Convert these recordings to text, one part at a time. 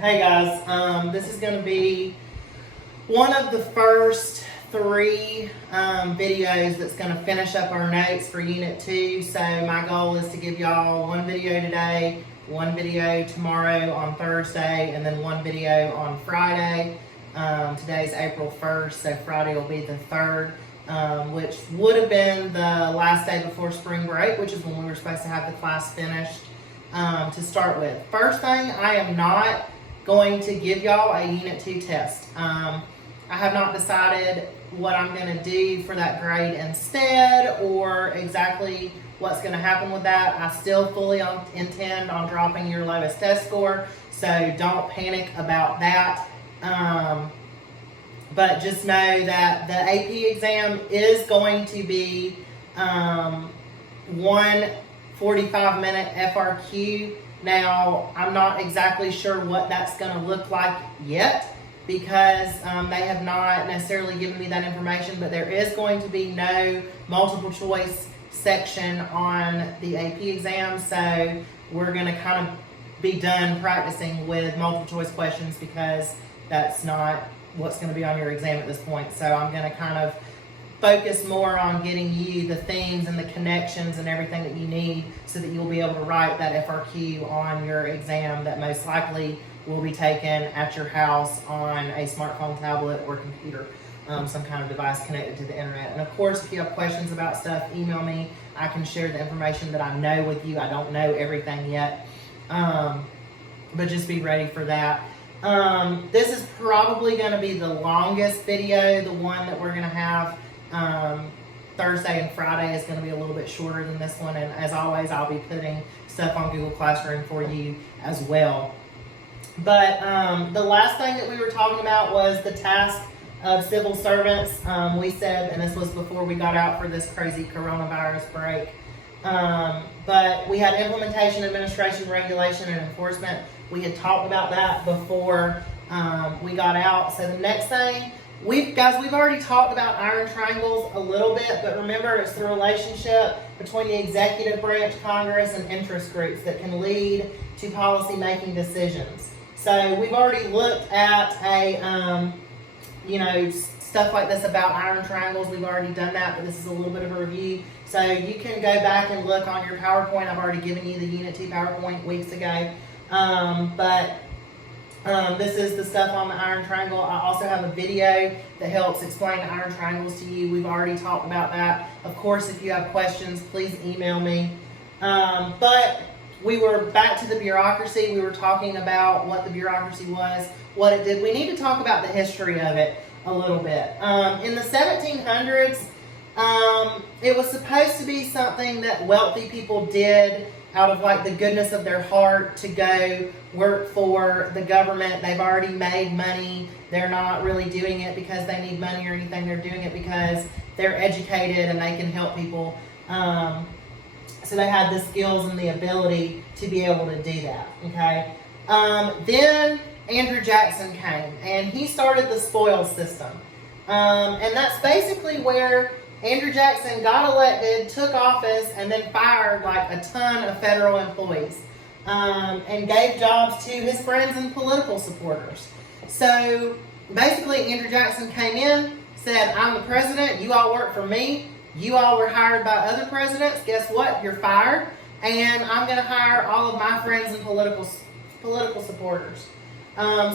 Hey guys, this is going to be one of the first three videos that's going to finish up our notes for Unit 2. So my goal is to give y'all one video today, one video tomorrow on Thursday, and then one video on Friday. Today's April 1st, so Friday will be the 3rd, which would have been the last day before spring break, which is when we were supposed to have the class finished to start with. First thing, I am not going to give y'all a Unit 2 test. I have not decided what I'm going to do for that grade instead, or exactly what's going to happen with that. I still fully intend on dropping your lowest test score, so don't panic about that. But just know that the AP exam is going to be one 45-minute FRQ. Now, I'm not exactly sure what that's going to look like yet, because they have not necessarily given me that information, but there is going to be no multiple choice section on the AP exam, so we're going to kind of be done practicing with multiple choice questions, because that's not what's going to be on your exam at this point. So I'm going to kind of focus more on getting you the themes and the connections and everything that you need, so that you'll be able to write that FRQ on your exam that most likely will be taken at your house on a smartphone, tablet, or computer, some kind of device connected to the internet. And of course, if you have questions about stuff, email me. I can share the information that I know with you. I don't know everything yet, but just be ready for that. This is probably going to be the longest video. The one that we're going to have Thursday and Friday is going to be a little bit shorter than this one, and as always, I'll be putting stuff on Google Classroom for you as well. But the last thing that we were talking about was the task of civil servants. We said, and this was before we got out for this crazy coronavirus break, but we had implementation, administration, regulation, and enforcement. We had talked about that before we got out. So the next thing, we've already talked about iron triangles a little bit, but remember, it's the relationship between the executive branch, Congress, and interest groups that can lead to policy making decisions. So we've already looked at stuff like this about iron triangles. We've already done that, but this is a little bit of a review. So you can go back and look on your PowerPoint. I've already given you the Unit 2 PowerPoint weeks ago. This is the stuff on the iron triangle. I also have a video that helps explain the iron triangles to you. We've already talked about that. Of course, if you have questions, please email me. But we were back to the bureaucracy. We were talking about what the bureaucracy was, what it did. We need to talk about the history of it a little bit. In the 1700s, it was supposed to be something that wealthy people did out of like the goodness of their heart to go work for the government. They've already made money. They're not really doing it because they need money or anything. They're doing it because they're educated and they can help people. So they had the skills and the ability to be able to do that, okay? Then Andrew Jackson came, and he started the spoils system. And that's basically where Andrew Jackson got elected, took office, and then fired like a ton of federal employees, and gave jobs to his friends and political supporters. So basically, Andrew Jackson came in, said, I'm the president, you all work for me. You all were hired by other presidents. Guess what? You're fired. And I'm going to hire all of my friends and political supporters. One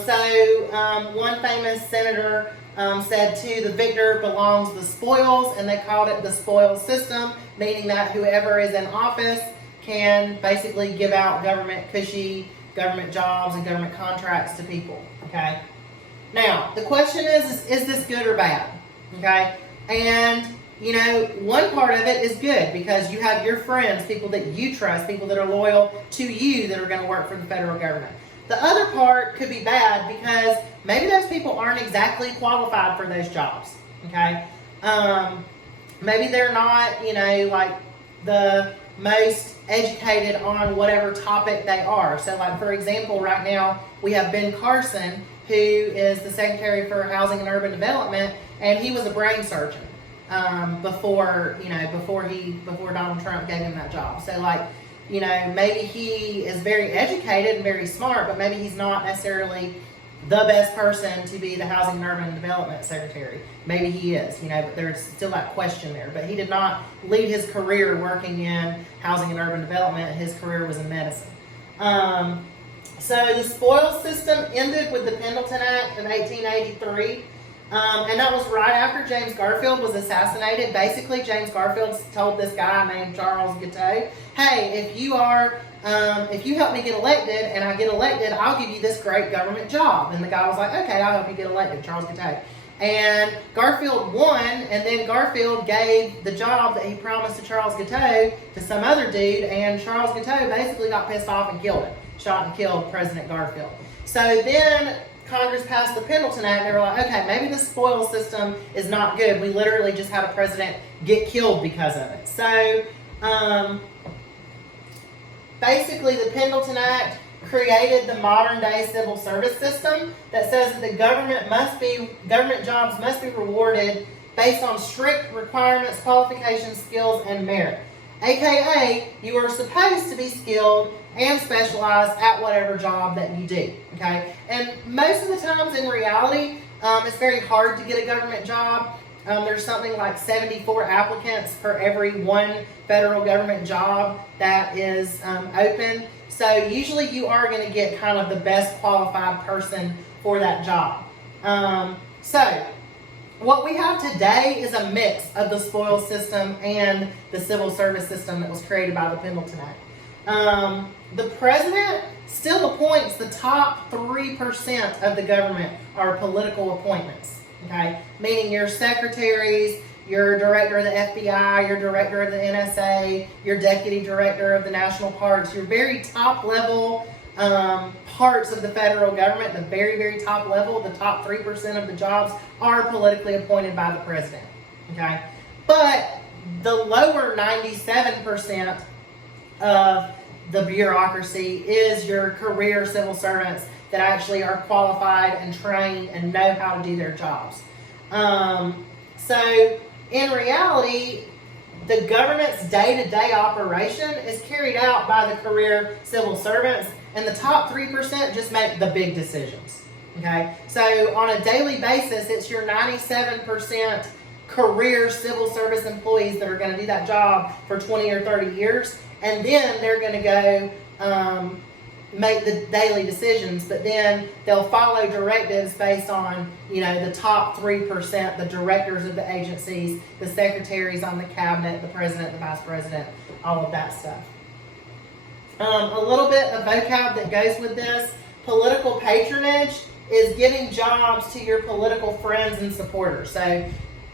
famous senator said, to the victor belongs the spoils, and they called it the spoils system, meaning that whoever is in office can basically give out cushy government jobs and government contracts to people. Okay. Now, the question is this good or bad? Okay. And one part of it is good, because you have your friends, people that you trust, people that are loyal to you, that are going to work for the federal government. The other part could be bad, because maybe those people aren't exactly qualified for those jobs, okay? Maybe they're not, like the most educated on whatever topic they are. So like, for example, right now we have Ben Carson, who is the Secretary for Housing and Urban Development, and he was a brain surgeon. before Donald Trump gave him that job. So like, you know, maybe he is very educated and very smart, but maybe he's not necessarily the best person to be the Housing and Urban Development Secretary. Maybe he is, you know, but there's still that question there. But he did not lead his career working in Housing and Urban Development. His career was in medicine. So the spoils system ended with the Pendleton Act of 1883. And that was right after James Garfield was assassinated. Basically, James Garfield told this guy named Charles Guiteau, hey, if you help me get elected and I get elected, I'll give you this great government job. And the guy was like, okay, I'll help you get elected, Charles Guiteau. And Garfield won, and then Garfield gave the job that he promised to Charles Guiteau to some other dude, and Charles Guiteau basically got pissed off and killed him, shot and killed President Garfield. So then Congress passed the Pendleton Act. They were like, okay, maybe the spoils system is not good. We literally just had a president get killed because of it. So basically the Pendleton Act created the modern day civil service system that says that the government jobs must be rewarded based on strict requirements, qualifications, skills, and merit. AKA, you are supposed to be skilled and specialized at whatever job that you do, okay? And most of the times in reality, it's very hard to get a government job. There's something like 74 applicants for every one federal government job that is open. So usually you are going to get kind of the best qualified person for that job. So what we have today is a mix of the spoils system and the civil service system that was created by the Pendleton Act. The president still appoints the top 3% of the government are political appointments, okay? Meaning your secretaries, your director of the FBI, your director of the NSA, your deputy director of the national parks, your very top level parts of the federal government, the very, very top level, the top 3% of the jobs are politically appointed by the president, okay? But the lower 97% of the bureaucracy is your career civil servants that actually are qualified and trained and know how to do their jobs. So in reality, the government's day-to-day operation is carried out by the career civil servants, and the top 3% just make the big decisions, okay? So on a daily basis, it's your 97% career civil service employees that are going to do that job for 20 or 30 years, and then they're going to go make the daily decisions, but then they'll follow directives based on, you know, the top 3%, the directors of the agencies, the secretaries on the cabinet, the president, the vice president, all of that stuff. A little bit of vocab that goes with this. Political patronage is giving jobs to your political friends and supporters. So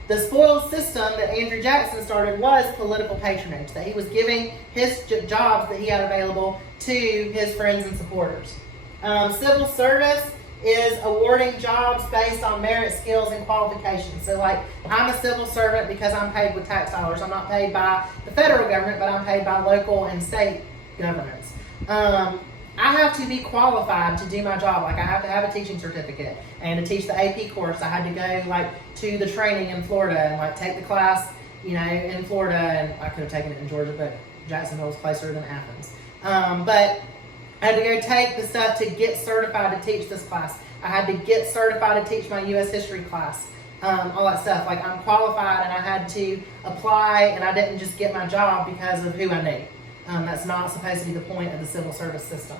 the spoils system that Andrew Jackson started was political patronage, that he was giving his jobs that he had available to his friends and supporters. Civil service is awarding jobs based on merit, skills, and qualifications. So like, I'm a civil servant because I'm paid with tax dollars. I'm not paid by the federal government, but I'm paid by local and state governments. I have to be qualified to do my job. Like, I have to have a teaching certificate, and to teach the AP course I had to go like to the training in Florida and like take the class, you know, in Florida, and I could have taken it in Georgia, but Jacksonville was closer than Athens. But I had to go take the stuff to get certified to teach this class. I had to get certified to teach my U.S. history class, all that stuff. Like, I'm qualified, and I had to apply, and I didn't just get my job because of who I knew. That's not supposed to be the point of the civil service system.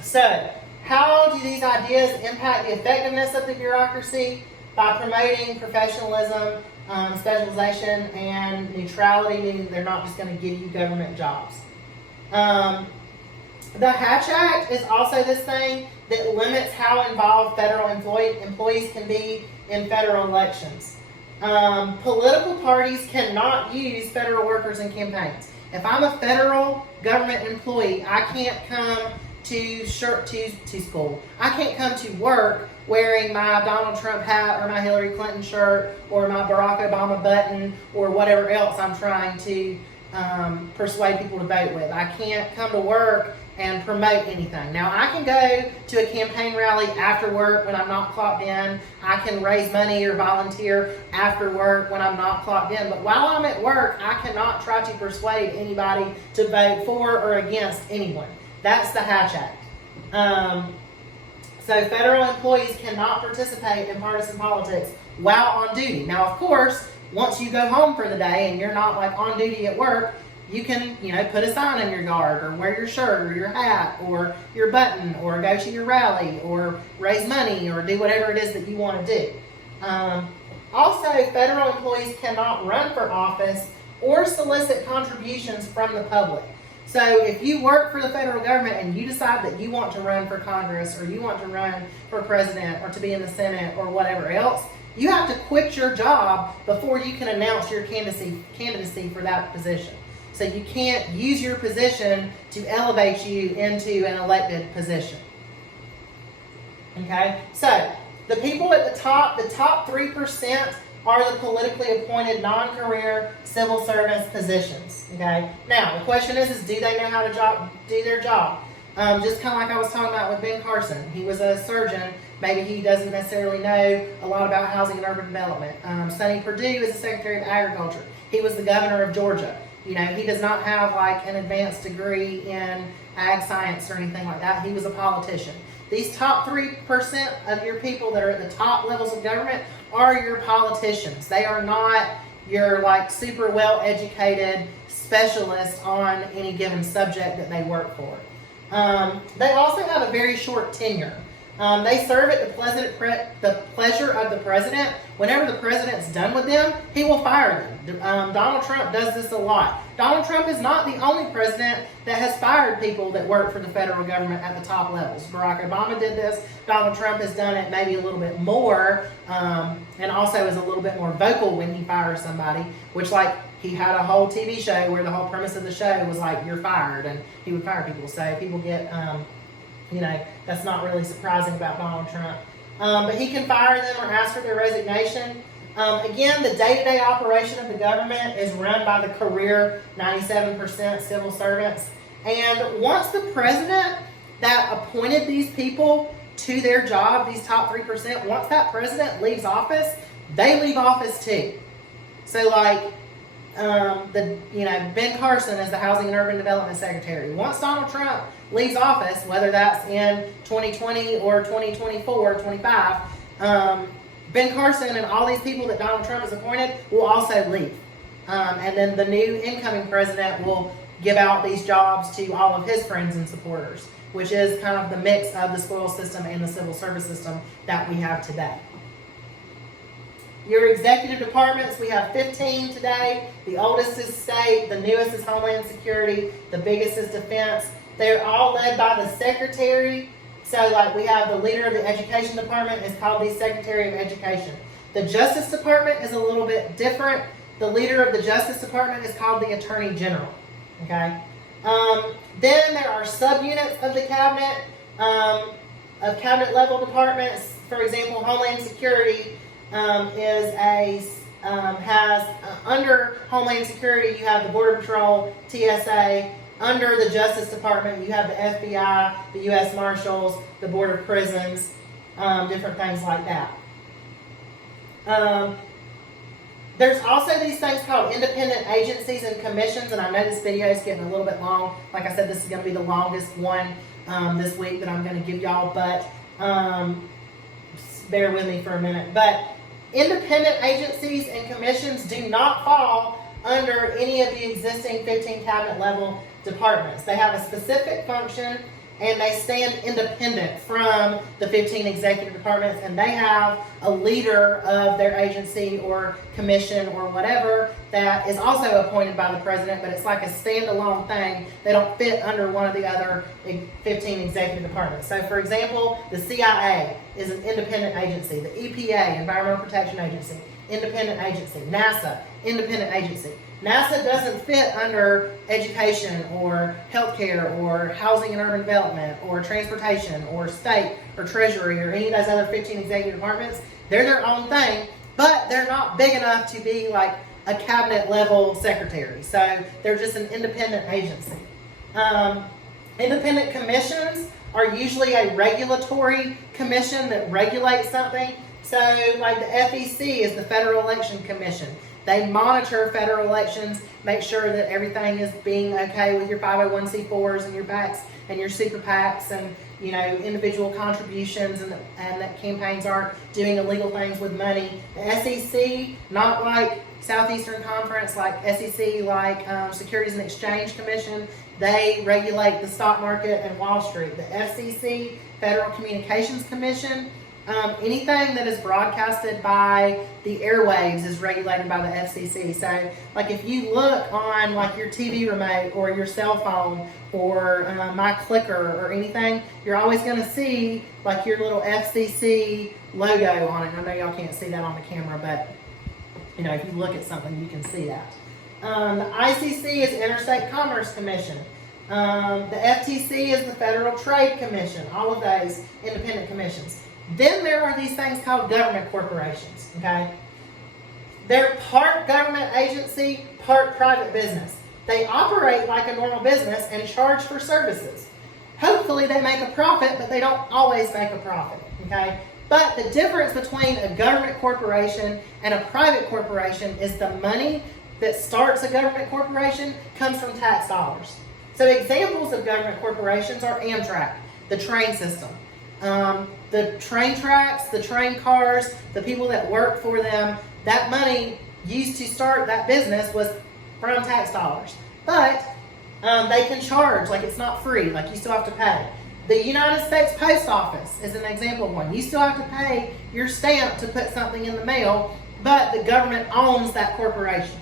So, how do these ideas impact the effectiveness of the bureaucracy? By promoting professionalism, specialization, and neutrality, meaning they're not just going to give you government jobs. The Hatch Act is also this thing that limits how involved federal employees can be in federal elections. Political parties cannot use federal workers in campaigns. If I'm a federal government employee, I can't come to school. I can't come to work wearing my Donald Trump hat or my Hillary Clinton shirt or my Barack Obama button or whatever else I'm trying to persuade people to vote with. I can't come to work and promote anything. Now, I can go to a campaign rally after work when I'm not clocked in. I can raise money or volunteer after work when I'm not clocked in. But while I'm at work, I cannot try to persuade anybody to vote for or against anyone. That's the Hatch Act. So federal employees cannot participate in partisan politics while on duty. Now, of course, once you go home for the day and you're not like on duty at work, you can, put a sign in your yard, or wear your shirt or your hat or your button, or go to your rally, or raise money, or do whatever it is that you want to do. Also, federal employees cannot run for office or solicit contributions from the public. So if you work for the federal government and you decide that you want to run for Congress, or you want to run for president, or to be in the Senate, or whatever else, you have to quit your job before you can announce your candidacy for that position. So you can't use your position to elevate you into an elected position. Okay? So the people at the top 3%, are the politically appointed non-career civil service positions. Okay? Now, the question is do they know how to do their job? Just kind of like I was talking about with Ben Carson. He was a surgeon. Maybe he doesn't necessarily know a lot about housing and urban development. Sonny Perdue is the Secretary of Agriculture. He was the governor of Georgia. He does not have like an advanced degree in ag science or anything like that. He was a politician. These top 3% of your people that are at the top levels of government are your politicians. They are not your like super well educated specialists on any given subject that they work for. They also have a very short tenure. They serve at the pleasure of the president. Whenever the president's done with them, he will fire them. Donald Trump does this a lot. Donald Trump is not the only president that has fired people that work for the federal government at the top levels. Barack Obama did this. Donald Trump has done it maybe a little bit more, and also is a little bit more vocal when he fires somebody, which like he had a whole TV show where the whole premise of the show was like, you're fired, and he would fire people. So people get... that's not really surprising about Donald Trump. But he can fire them or ask for their resignation. Again, the day-to-day operation of the government is run by the career 97% civil servants. And once the president that appointed these people to their job, these top 3%, once that president leaves office, they leave office too. So like, Ben Carson is the Housing and Urban Development Secretary. Once Donald Trump leaves office, whether that's in 2020 or 2024 or 25, Ben Carson and all these people that Donald Trump has appointed will also leave. And then the new incoming president will give out these jobs to all of his friends and supporters, which is kind of the mix of the spoil system and the civil service system that we have today. Your executive departments, we have 15 today. The oldest is state, the newest is Homeland Security, the biggest is defense. They're all led by the secretary. So like we have the leader of the education department is called the Secretary of Education. The Justice Department is a little bit different. The leader of the Justice Department is called the Attorney General. Okay. Then there are subunits of the cabinet, of cabinet level departments. For example, Homeland Security has under Homeland Security you have the Border Patrol, TSA. Under the Justice Department you have the FBI, the U.S. Marshals, the Board of Prisons, different things like that. There's also these things called independent agencies and commissions, and I know this video is getting a little bit long. Like I said, this is going to be the longest one this week that I'm going to give y'all, but bear with me for a minute. But independent agencies and commissions do not fall under any of the existing 15 cabinet level departments. They have a specific function and they stand independent from the 15 executive departments, and they have a leader of their agency or commission or whatever that is also appointed by the president, but it's like a standalone thing. They don't fit under one of the other 15 executive departments. So for example, the CIA is an independent agency. The EPA, Environmental Protection Agency, independent agency. NASA, independent agency. NASA doesn't fit under education or healthcare or housing and urban development or transportation or state or treasury or any of those other 15 executive departments. They're their own thing, but they're not big enough to be like a cabinet level secretary. So they're just an independent agency. Independent commissions are usually a regulatory commission that regulates something. So like the FEC is the Federal Election Commission. They monitor federal elections, make sure that everything is being okay with your 501c4s and your PACs and your super PACs and, you know, individual contributions, and that campaigns aren't doing illegal things with money. The SEC, not like Southeastern Conference, like SEC, like Securities and Exchange Commission, they regulate the stock market and Wall Street. The FCC, Federal Communications Commission, anything that is broadcasted by the airwaves is regulated by the FCC. So, like if you look on like your TV remote or your cell phone or my clicker or anything, you're always going to see like your little FCC logo on it. I know y'all can't see that on the camera, but you know, if you look at something, you can see that. The ICC is Interstate Commerce Commission. The FTC is the Federal Trade Commission. All of those independent commissions. Then there are these things called government corporations, okay? They're part government agency, part private business. They operate like a normal business and charge for services. Hopefully they make a profit, but they don't always make a profit, okay? But the difference between a government corporation and a private corporation is the money that starts a government corporation comes from tax dollars. So examples of government corporations are Amtrak, the train system. The train tracks, the train cars, the people that work for them, that money used to start that business was from tax dollars. But they can charge, like it's not free, like you still have to pay. The United States Post Office is an example of one. You still have to pay your stamp to put something in the mail, but the government owns that corporation.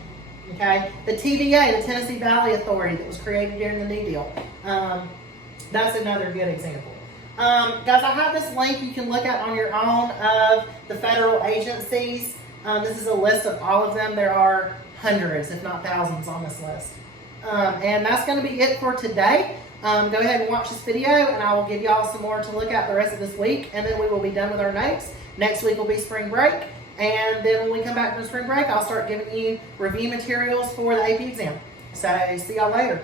Okay? The TVA, the Tennessee Valley Authority that was created during the New Deal. That's another good example. Guys, I have this link you can look at on your own of the federal agencies. This is a list of all of them. There are hundreds, if not thousands, on this list. And that's going to be it for today. Go ahead and watch this video, and I will give y'all some more to look at the rest of this week, and then we will be done with our notes. Next week will be spring break, and then when we come back from spring break, I'll start giving you review materials for the AP exam. So, see y'all later.